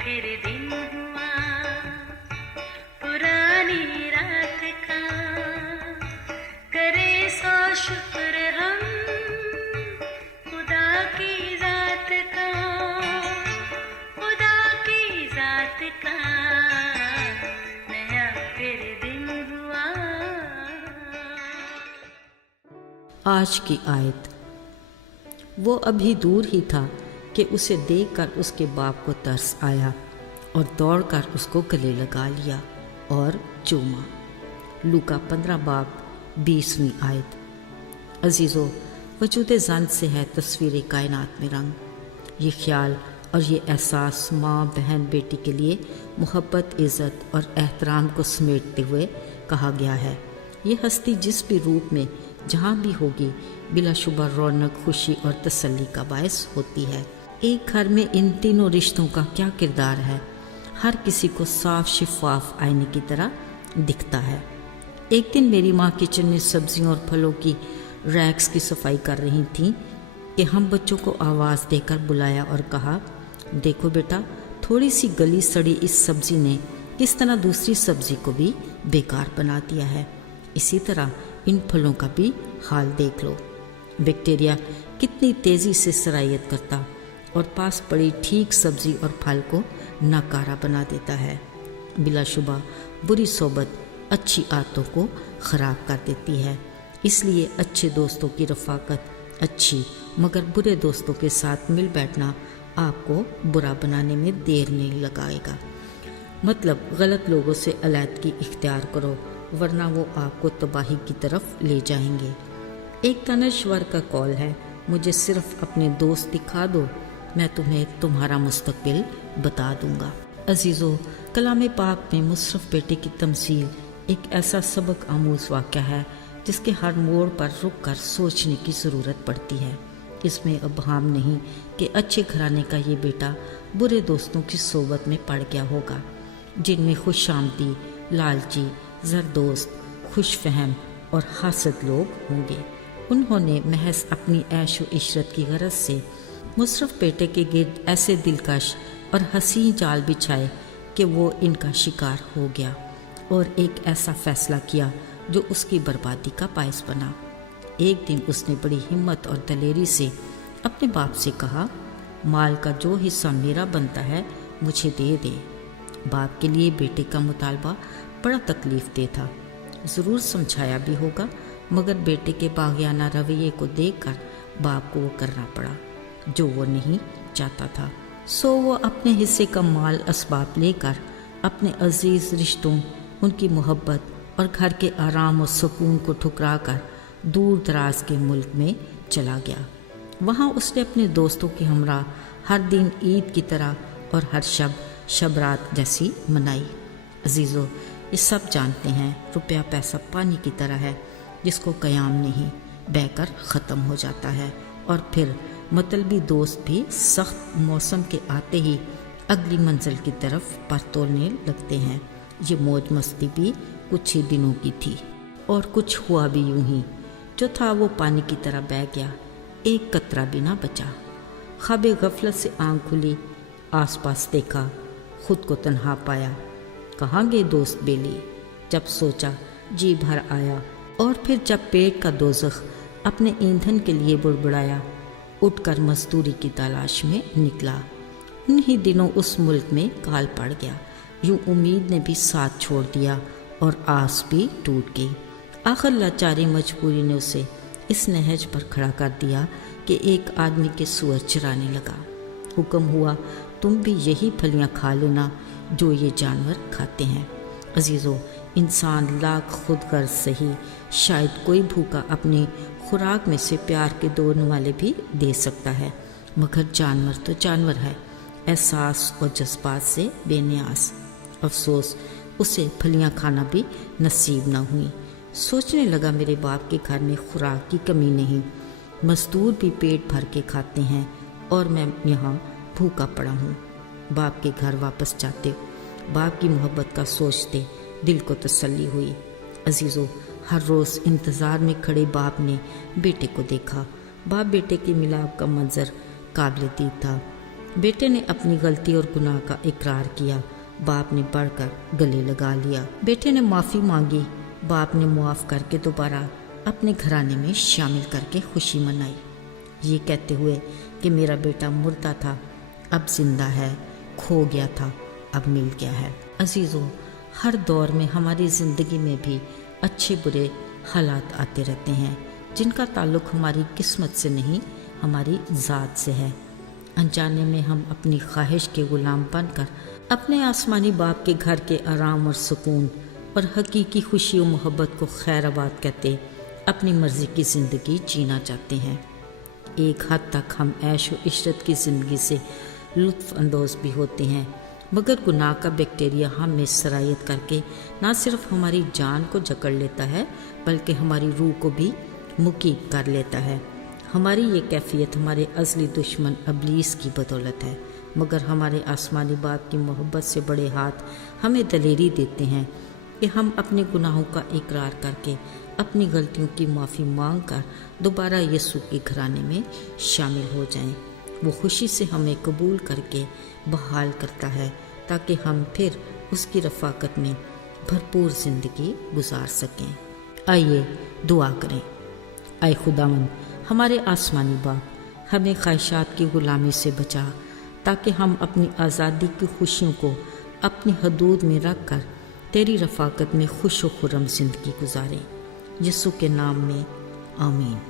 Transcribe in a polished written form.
फिर दिन हुआ पुरानी रात का, करे सौ शुक्र हम खुदा की जात का, खुदा की जात का, नया फिर दिन हुआ। आज की आयत। वो अभी दूर ही था कि उसे देखकर उसके बाप को तरस आया और दौड़कर उसको गले लगा लिया और चूमा। लूका 15 बाब 20वीं आयत। अजीज़ों, वजूद ज़न से है तस्वीर कायनात में रंग। ये ख्याल और ये एहसास माँ, बहन, बेटी के लिए मोहब्बत, इज़्ज़त और एहतराम को समेटते हुए कहा गया है। ये हस्ती जिस भी रूप में जहाँ भी होगी, बिलाशुबा रौनक, खुशी और तसल्ली का बायस होती है। एक घर में इन तीनों रिश्तों का क्या किरदार है, हर किसी को साफ शिफाफ आईने की तरह दिखता है। एक दिन मेरी माँ किचन में सब्जियों और फलों की रैक्स की सफाई कर रही थी कि हम बच्चों को आवाज़ देकर बुलाया और कहा, देखो बेटा, थोड़ी सी गली सड़ी इस सब्जी ने किस तरह दूसरी सब्जी को भी बेकार बना दिया है। इसी तरह इन फलों का भी हाल देख लो। बैक्टीरिया कितनी तेज़ी से सरायत करता और पास पड़ी ठीक सब्जी और फल को नाकारा बना देता है। बिलाशुबा बुरी सोबत अच्छी आदतों को ख़राब कर देती है। इसलिए अच्छे दोस्तों की रफ़ाकत अच्छी मगर बुरे दोस्तों के साथ मिल बैठना आपको बुरा बनाने में देर नहीं लगाएगा। मतलब गलत लोगों से अलैदगी इख्तियार करो, वरना वो आपको तबाही की तरफ ले जाएंगे। एक दानश्वर का कौल है, मुझे सिर्फ अपने दोस्त दिखा दो, मैं तुम्हें तुम्हारा मुस्तकबिल बता दूंगा। अजीज़ों, कलाम पाक में मुशर्रफ बेटे की तमसील एक ऐसा सबक आमूज़ वाक़या है जिसके हर मोड़ पर रुक कर सोचने की ज़रूरत पड़ती है। इसमें अबहम नहीं कि अच्छे घराने का ये बेटा बुरे दोस्तों की सोबत में पड़ गया होगा, जिनमें खुशामदी, लालची, ज़रदोस्त, खुश फहम और हासद लोग होंगे। उन्होंने महज अपनी ऐश व इशरत की गरज से मुशर्रफ बेटे के गिर्द ऐसे दिलकश और हसीन जाल बिछाए कि वो इनका शिकार हो गया और एक ऐसा फ़ैसला किया जो उसकी बर्बादी का बायस बना। एक दिन उसने बड़ी हिम्मत और दलेरी से अपने बाप से कहा, माल का जो हिस्सा मेरा बनता है मुझे दे दे। बाप के लिए बेटे का मुतालबा बड़ा तकलीफ दे था। ज़रूर समझाया भी होगा, मगर बेटे के बागियाना रवैये को देखकर बाप को वो करना पड़ा जो वो नहीं चाहता था। सो वो अपने हिस्से का माल असबाब लेकर अपने अजीज़ रिश्तों, उनकी मोहब्बत और घर के आराम और सुकून को ठुकरा कर दूर दराज के मुल्क में चला गया। वहाँ उसने अपने दोस्तों के हमरा हर दिन ईद की तरह और हर शब रात जैसी मनाई। अजीज़ों, ये सब जानते हैं रुपया पैसा पानी की तरह है जिसको क़याम नहीं, बहकर ख़त्म हो जाता है और फिर मतलबी दोस्त भी सख्त मौसम के आते ही अगली मंजिल की तरफ पर तोड़ने लगते हैं। ये मौज मस्ती भी कुछ ही दिनों की थी और कुछ हुआ भी यूं ही, जो था वो पानी की तरह बह गया, एक कतरा भी ना बचा। ख्वाबे गफलत से आँख खुली, आसपास देखा, खुद को तन्हा पाया। कहाँ गए दोस्त बेली? जब सोचा जी भर आया और फिर जब पेट का दोज़ख अपने ईंधन के लिए बुड़बुड़ाया, उठकर मजदूरी की तलाश में निकला। उन्हीं दिनों उस मुल्क में काल पड़ गया। यूं उम्मीद ने भी साथ छोड़ दिया और आस भी टूट गई। आखिर लाचारी मजबूरी ने उसे इस नहज पर खड़ा कर दिया कि एक आदमी के सूअर चराने लगा। हुक्म हुआ, तुम भी यही फलियां खा लेना जो ये जानवर खाते हैं। अजीज़ों, इंसान लाख खुद गर्ज से ही शायद कोई भूखा अपनी खुराक में से प्यार के दो नवाले भी दे सकता है, मगर जानवर तो जानवर है, एहसास और जज्बात से बेनियाज। अफसोस उसे फलियां खाना भी नसीब न हुई। सोचने लगा, मेरे बाप के घर में खुराक की कमी नहीं, मजदूर भी पेट भर के खाते हैं और मैं यहाँ भूखा पड़ा हूँ। बाप के घर वापस जाते, बाप की मोहब्बत का सोचते दिल को तसल्ली हुई। अजीज़ों, हर रोज़ इंतज़ार में खड़े बाप ने बेटे को देखा। बाप बेटे के मिलाप का मंजर काबिल दीद था। بیٹے نے اپنی غلطی اور گناہ کا اقرار کیا، باپ نے بڑھ کر گلے لگا لیا۔ بیٹے نے معافی مانگی، باپ نے معاف کر کے دوبارہ اپنے گھرانے میں شامل کر کے خوشی منائی، یہ کہتے ہوئے کہ میرا بیٹا مردہ تھا اب زندہ ہے، کھو گیا تھا اب مل گیا ہے۔ عزیزو، ہر دور میں ہماری زندگی میں بھی اچھے برے حالات آتے رہتے ہیں جن کا تعلق ہماری قسمت سے نہیں، ہماری ذات سے ہے۔ انجانے میں ہم اپنی خواہش کے غلام بن کر اپنے آسمانی باپ کے گھر کے آرام اور سکون اور حقیقی خوشی و محبت کو خیر آباد کہتے اپنی مرضی کی زندگی جینا چاہتے ہیں۔ ایک حد تک ہم عیش و عشرت کی زندگی سے لطف اندوز بھی ہوتے ہیں، مگر گناہ کا بیکٹیریا ہم میں سرایت کر کے نہ صرف ہماری جان کو جکڑ لیتا ہے بلکہ ہماری روح کو بھی مکیب کر لیتا ہے۔ ہماری یہ کیفیت ہمارے ازلی دشمن ابلیس کی بدولت ہے، مگر ہمارے آسمانی باپ کی محبت سے بڑے ہاتھ ہمیں دلیری دیتے ہیں کہ ہم اپنے گناہوں کا اقرار کر کے اپنی غلطیوں کی معافی مانگ کر دوبارہ یسوع کے گھرانے میں شامل ہو جائیں۔ وہ خوشی سے ہمیں قبول کر کے بحال کرتا ہے تاکہ ہم پھر اس کی رفاقت میں بھرپور زندگی گزار سکیں۔ آئیے دعا کریں۔ اے خداوند، ہمارے آسمانی باپ، ہمیں خواہشات کی غلامی سے بچا تاکہ ہم اپنی آزادی کی خوشیوں کو اپنی حدود میں رکھ کر تیری رفاقت میں خوش و خرم زندگی گزاریں۔ یسوع کے نام میں آمین۔